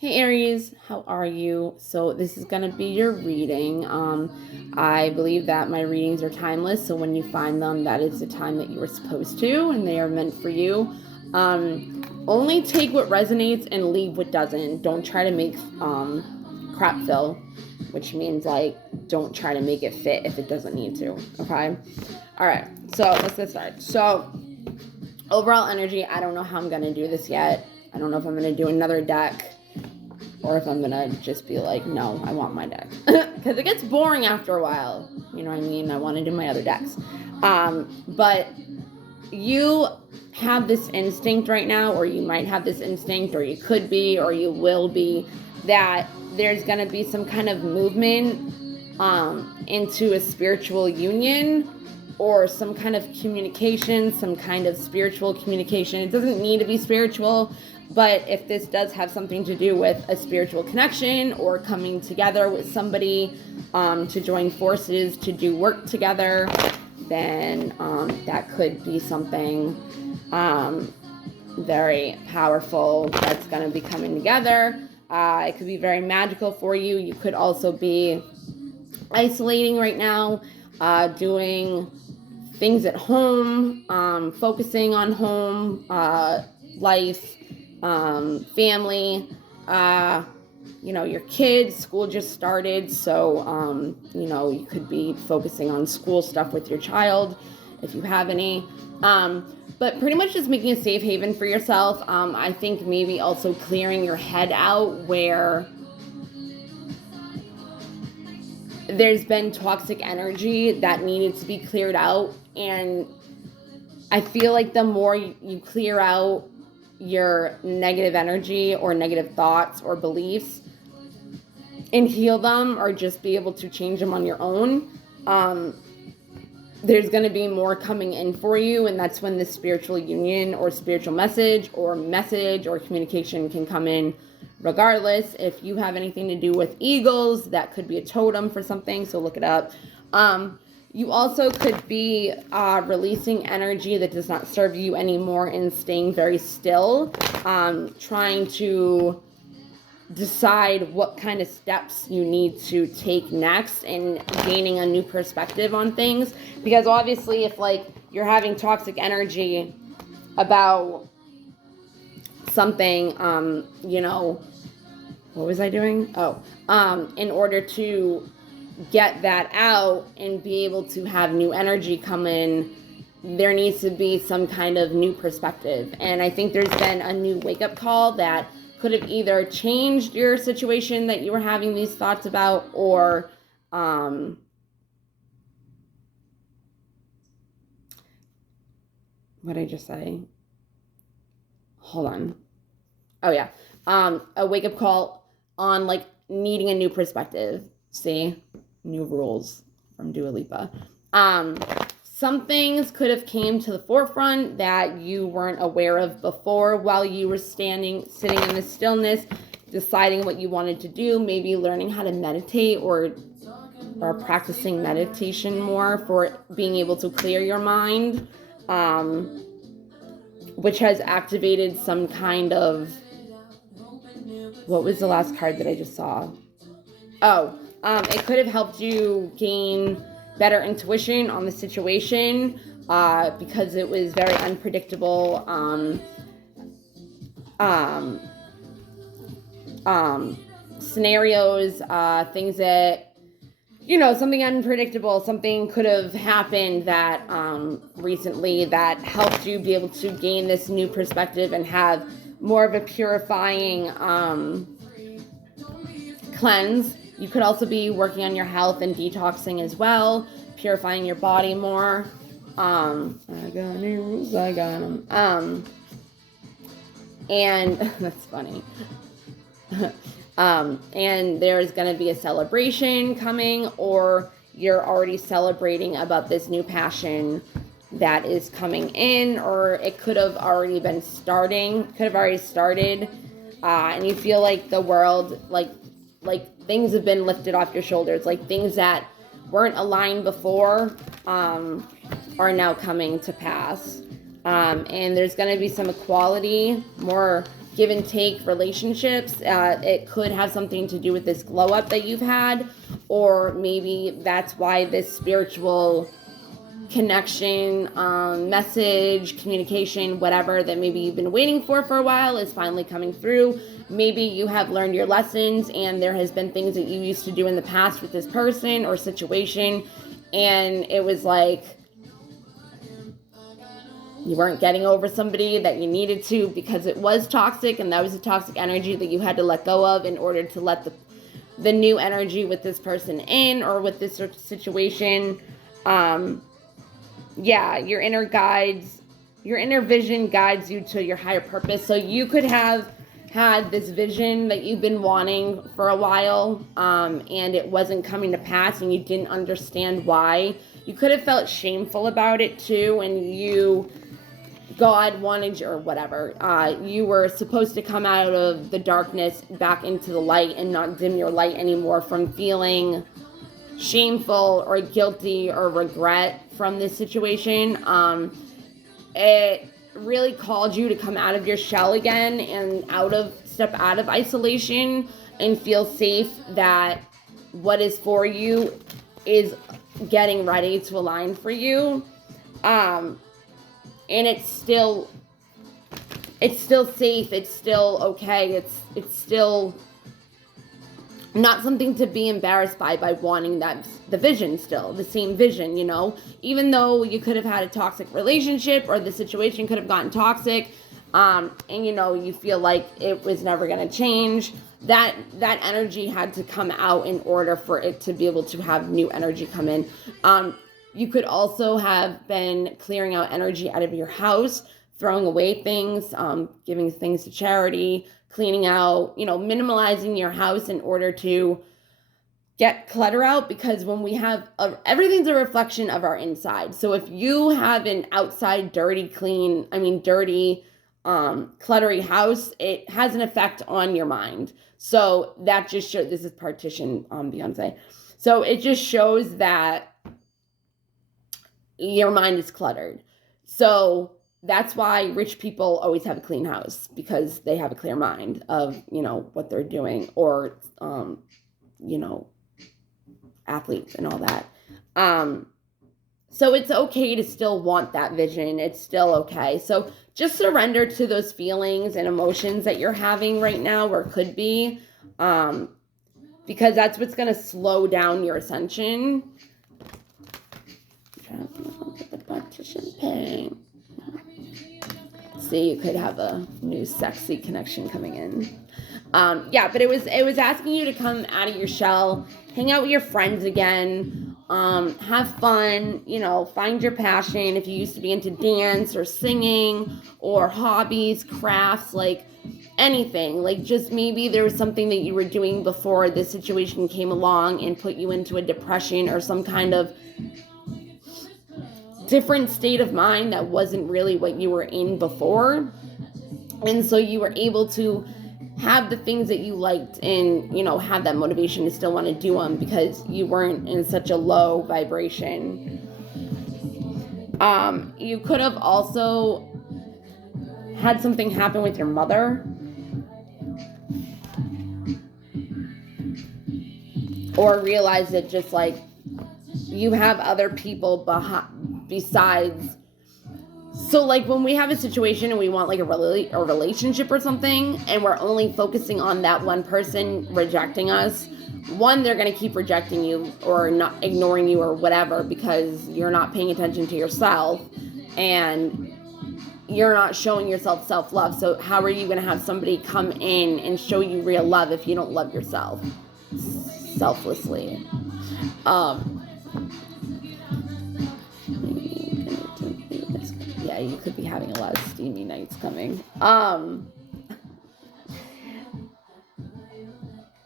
Hey Aries, how are you? So this is going to be your reading. I believe that my readings are timeless, so when you find them, that is the time that you were supposed to, and they are meant for you. Only take what resonates and leave what doesn't. Don't try to make crap fill, which means like don't try to make it fit if it doesn't need to. Okay. All right. So let's get started. So overall energy, I don't know how I'm going to do this yet. I don't know if I'm going to do another deck or if I'm gonna just be like, no, I want my deck. Because it gets boring after a while. You know what I mean? I want to do my other decks. But you have this instinct right now, or you might have this instinct, or you could be, or you will be, that there's gonna be some kind of movement into a spiritual union or some kind of communication, some kind of spiritual communication. It doesn't need to be spiritual, but if this does have something to do with a spiritual connection or coming together with somebody to join forces to do work together, then that could be something very powerful that's going to be coming together. It could be very magical for you. You could also be isolating right now, doing things at home, focusing on home life, family, your kids. School just started, so you could be focusing on school stuff with your child if you have any, but pretty much just making a safe haven for yourself. I think maybe also clearing your head out where there's been toxic energy that needed to be cleared out, and I feel like the more you clear out your negative energy or negative thoughts or beliefs and heal them, or just be able to change them on your own, there's going to be more coming in for you, and that's when the spiritual union or spiritual message or communication can come in. Regardless, if you have anything to do with eagles, that could be a totem for something, so look it up. You also could be releasing energy that does not serve you anymore and staying very still, trying to decide what kind of steps you need to take next and gaining a new perspective on things. Because obviously, if like you're having toxic energy about something, what was I doing? In order to get that out and be able to have new energy come in, there needs to be some kind of new perspective. And I think there's been a new wake-up call that could have either changed your situation that you were having these thoughts about, or what did I just say? Hold on. Oh yeah. A wake-up call on like needing a new perspective. See? New rules from Dua Lipa. Some things could have came to the forefront that you weren't aware of before while you were sitting in the stillness, deciding what you wanted to do, maybe learning how to meditate or practicing meditation more for being able to clear your mind, which has activated some kind of, what was the last card that I just saw? It could have helped you gain better intuition on the situation, because it was very unpredictable. Scenarios, things that, something unpredictable, something could have happened that recently that helped you be able to gain this new perspective and have more of a purifying cleanse. You could also be working on your health and detoxing as well, purifying your body more. I got any rules, I got them. And that's funny. And there's going to be a celebration coming, or you're already celebrating about this new passion that is coming in, or it could have already been started, and you feel like the world, like things have been lifted off your shoulders, like things that weren't aligned before are now coming to pass. And there's going to be some equality, more give and take relationships. It could have something to do with this glow up that you've had, or maybe that's why this spiritual connection, message, communication, whatever that maybe you've been waiting for a while is finally coming through. Maybe you have learned your lessons and there has been things that you used to do in the past with this person or situation, and it was like you weren't getting over somebody that you needed to because it was toxic, and that was a toxic energy that you had to let go of in order to let the new energy with this person in, or with this situation. Yeah, your inner vision guides you to your higher purpose. So you could have had this vision that you've been wanting for a while, and it wasn't coming to pass, and you didn't understand why. You could have felt shameful about it too, and God wanted you, or whatever, you were supposed to come out of the darkness back into the light and not dim your light anymore from feeling shameful or guilty or regret from this situation. It really called you to come out of your shell again and step out of isolation and feel safe that what is for you is getting ready to align for you. And it's still safe. It's still okay. It's still not something to be embarrassed by wanting the vision, still the same vision, even though you could have had a toxic relationship or the situation could have gotten toxic, and you feel like it was never going to change. That energy had to come out in order for it to be able to have new energy come in. You could also have been clearing out energy out of your house, throwing away things, giving things to charity, cleaning out, minimalizing your house in order to get clutter out, because when we have everything's a reflection of our inside. So if you have an outside dirty, cluttery house, it has an effect on your mind. So that just shows, this is partition, Beyonce. So it just shows that your mind is cluttered. So that's why rich people always have a clean house, because they have a clear mind of, what they're doing, or, athletes and all that. So it's okay to still want that vision. It's still okay. So just surrender to those feelings and emotions that you're having right now, or could be, because that's what's going to slow down your ascension. Get the partition pain. See, you could have a new sexy connection coming in. But it was asking you to come out of your shell, hang out with your friends again, have fun, find your passion. If you used to be into dance or singing or hobbies, crafts, like anything, like just maybe there was something that you were doing before this situation came along and put you into a depression or some kind of different state of mind that wasn't really what you were in before. And so you were able to have the things that you liked and, have that motivation to still want to do them because you weren't in such a low vibration. You could have also had something happen with your mother, or realize that just like you have other people besides. So like when we have a situation and we want like a relationship or something, and we're only focusing on that one person rejecting us, one, they're going to keep rejecting you or not ignoring you or whatever, because you're not paying attention to yourself and you're not showing yourself self-love. So how are you going to have somebody come in and show you real love if you don't love yourself selflessly? Yeah, you could be having a lot of steamy nights coming.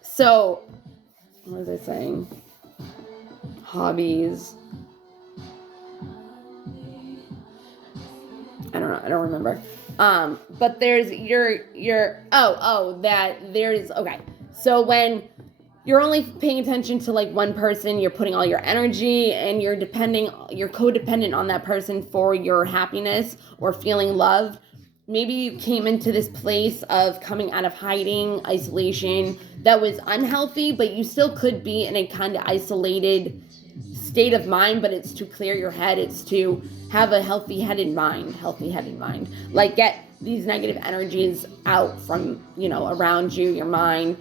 So, what was I saying? Hobbies. I don't know. I don't remember. But there's okay. So when you're only paying attention to like one person, you're putting all your energy and you're codependent on that person for your happiness or feeling love. maybe you came into this place of coming out of hiding, isolation that was unhealthy, but you still could be in a kind of isolated state of mind, but it's to clear your head. It's to have a healthy-headed mind. Like, get these negative energies out from, around you, your mind.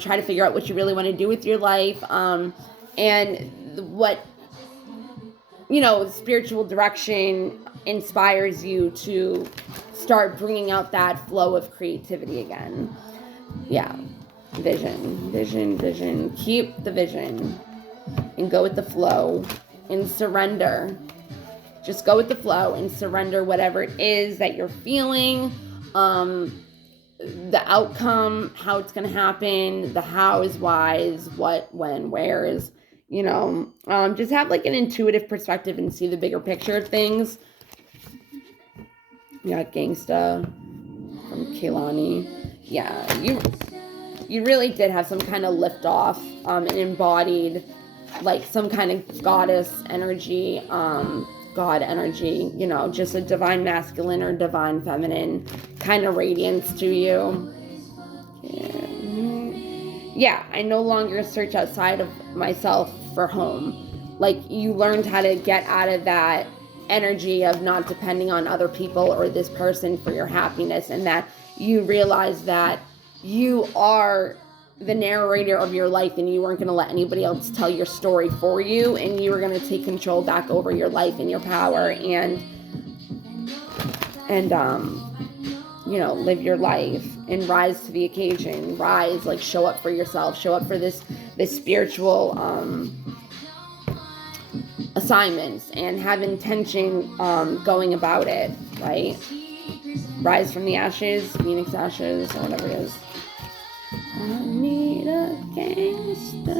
Try to figure out what you really want to do with your life. And what, spiritual direction inspires you to start bringing out that flow of creativity again. Yeah. Vision. Keep the vision and go with the flow and surrender. Just go with the flow and surrender whatever it is that you're feeling, the outcome, how it's going to happen, the how is whys, what, when, where is, just have like an intuitive perspective and see the bigger picture of things. You got Gangsta from Kehlani. Yeah, you really did have some kind of lift off, and embodied like some kind of goddess energy, God energy, just a divine masculine or divine feminine kind of radiance to you. Yeah, I no longer search outside of myself for home. Like, you learned how to get out of that energy of not depending on other people or this person for your happiness, and that you realize that you are the narrator of your life, and you weren't going to let anybody else tell your story for you, and you were going to take control back over your life and your power, and live your life and rise to the occasion. Rise, like, show up for yourself, show up for this spiritual assignments, and have intention going about it, right? Rise from the ashes, Phoenix ashes, or whatever it is. I need a gangster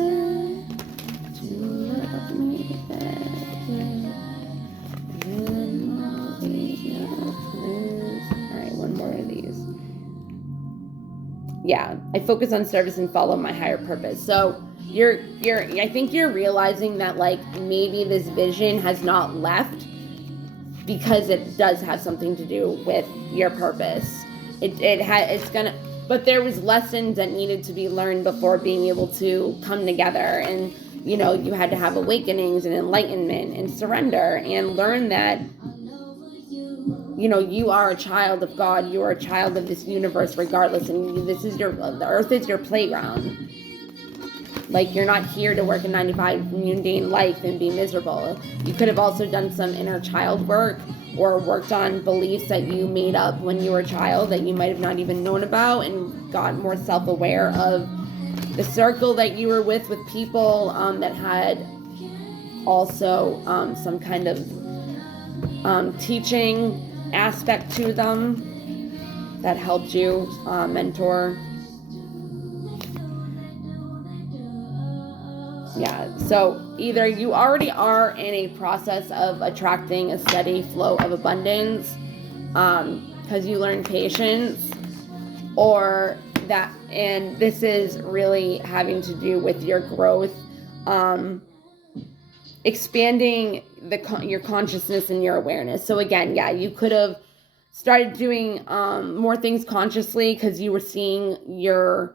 to love me better. Alright, one more of these. Yeah, I focus on service and follow my higher purpose. So I think you're realizing that, like, maybe this vision has not left because it does have something to do with your purpose. But there was lessons that needed to be learned before being able to come together, and you had to have awakenings and enlightenment and surrender and learn that you are a child of God. You are a child of this universe regardless, and the earth is your playground. Like, you're not here to work a 9-to-5 mundane life and be miserable. You could have also done some inner child work, or worked on beliefs that you made up when you were a child that you might have not even known about, and got more self-aware of the circle that you were with people that had also some kind of teaching aspect to them that helped you mentor. Yeah, so either you already are in a process of attracting a steady flow of abundance because you learn patience, or that, and this is really having to do with your growth, expanding your consciousness and your awareness. So again, yeah, you could have started doing more things consciously because you were seeing your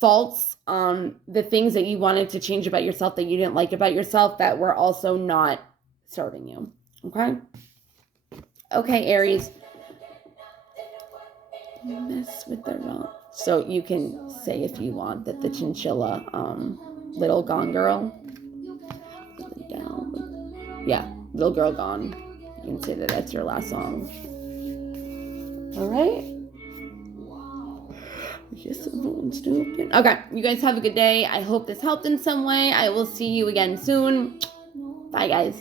faults, the things that you wanted to change about yourself that you didn't like about yourself that were also not serving you. Okay, Aries. Mess with the wrong. So you can say, if you want, that the chinchilla, little gone girl. Yeah, little girl gone. You can say that that's your last song. All right. Yes, everyone's stupid. Okay, you guys have a good day. I hope this helped in some way. I will see you again soon. Bye, guys.